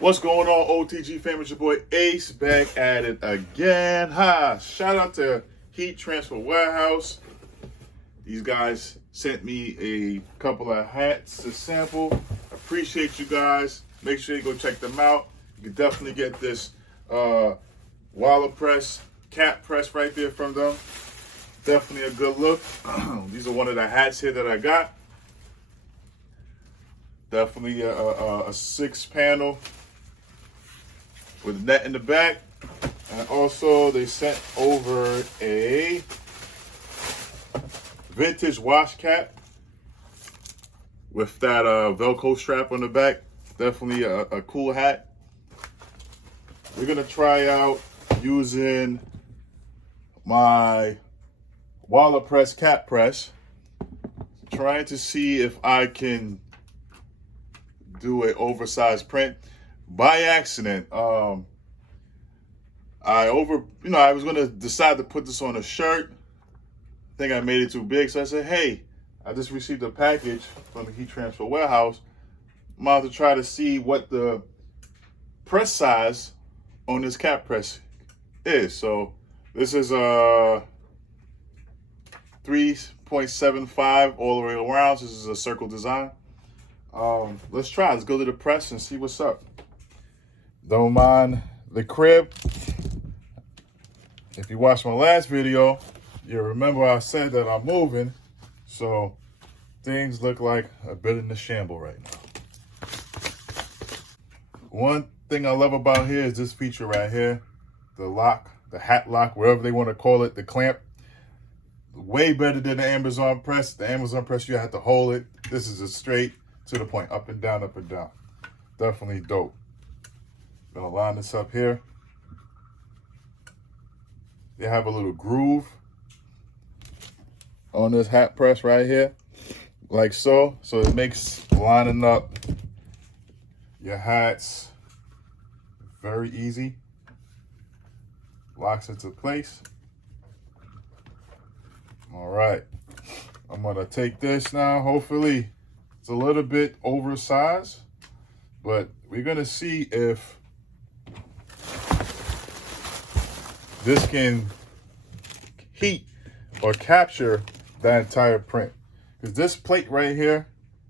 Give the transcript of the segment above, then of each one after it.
What's going on, OTG fam? It's your boy Ace back at it again. Shout out to Heat Transfer Warehouse. These guys sent me a couple of hats to sample. Appreciate you guys. Make sure you go check them out. You can definitely get this WalaPress Cap Press right there from them. Definitely a good look. These are one of the hats here that I got. Definitely a 6-panel with net in the back. And also they sent over a vintage wash cap with that Velcro strap on the back. Definitely a cool hat. We're gonna try out using my WalaPress Cap Press, trying to see if I can do an oversized print. By accident, I was gonna decide to put this on a shirt. I think I made it too big, so I said, hey, I just received a package from the Heat Transfer Warehouse. I'm about to try to see what the press size on this cap press is. So this is a 3.75 all the way around. This is a circle design. Let's try. Let's go to the press and see what's up. Don't mind the crib. If you watched my last video, you remember I said that I'm moving, so things look like a bit in the shamble right now. One thing I love about here is this feature right here, the lock, the hat lock, whatever they want to call it, the clamp. Way better than the Amazon press. The Amazon press, you have to hold it. This is a straight to the point, up and down, up and down. Definitely dope. Gonna line this up here. They have a little groove on this hat press right here, like so. So it makes lining up your hats very easy. Locks into place. All right, I'm gonna take this now. Hopefully it's a little bit oversized, but we're gonna see if this can heat or capture that entire print. Because this plate right here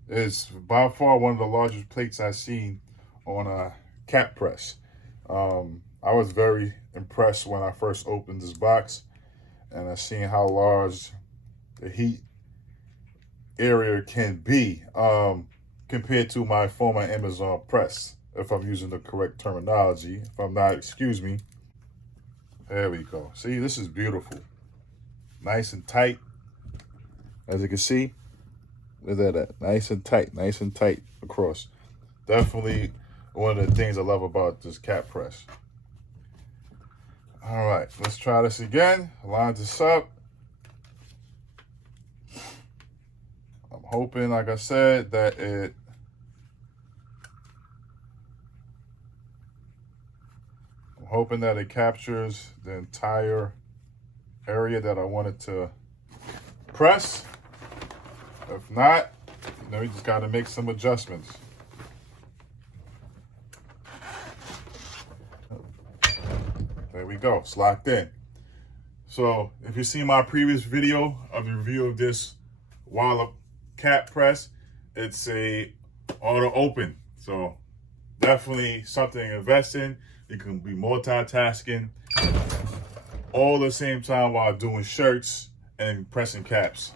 is by far one of the largest plates I've seen on a cap press. I was very impressed when I first opened this box and I seen how large the heat area can be compared to my former Amazon press, if I'm using the correct terminology. If I'm not, excuse me. There we go. See, this is beautiful. Nice and tight. As you can see, look at that. Nice and tight across. Definitely one of the things I love about this cap press. All right, let's try this again. Line this up. I'm hoping, like I said, that it captures the entire area that I wanted to press. If not, you just got to make some adjustments. There we go, it's locked in. So if you see my previous video of the review of this Walla Cap Press, it's a auto open. So definitely something to invest in. You can be multitasking all at the same time while doing shirts and pressing caps.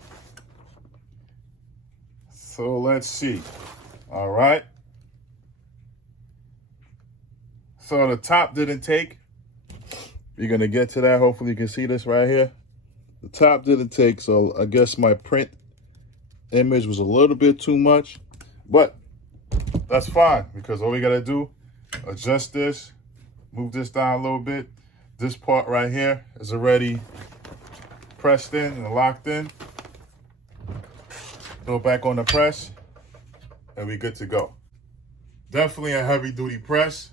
So let's see. All right. So the top didn't take. You're going to get to that. Hopefully you can see this right here. The top didn't take, so I guess my print image was a little bit too much. But that's fine, because all we got to do, adjust this, move this down a little bit. This part right here is already pressed in and locked in. Throw it back on the press, and we're good to go. Definitely a heavy duty press.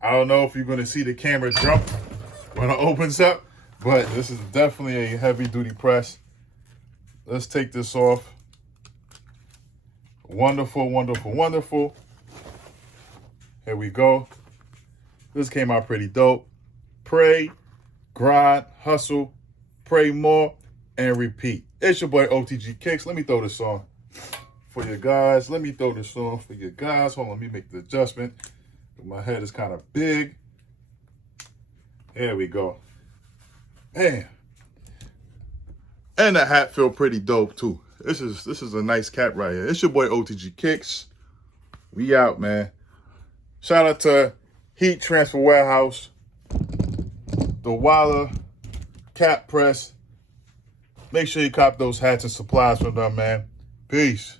I don't know if you're going to see the camera jump when it opens up, but this is definitely a heavy duty press. Let's take this off. Wonderful, wonderful, wonderful. Here we go. This came out pretty dope. Pray, grind, hustle, pray more, and repeat. It's your boy OTG Kicks. Let me throw this on for you guys. Hold on, let me make the adjustment. My head is kind of big. There we go. Man. And the hat feel pretty dope too. This is a nice cap right here. It's your boy OTG Kicks. We out, man. Shout out to Heat Transfer Warehouse, the WalaPress Cap Press. Make sure you cop those hats and supplies from them, man. Peace.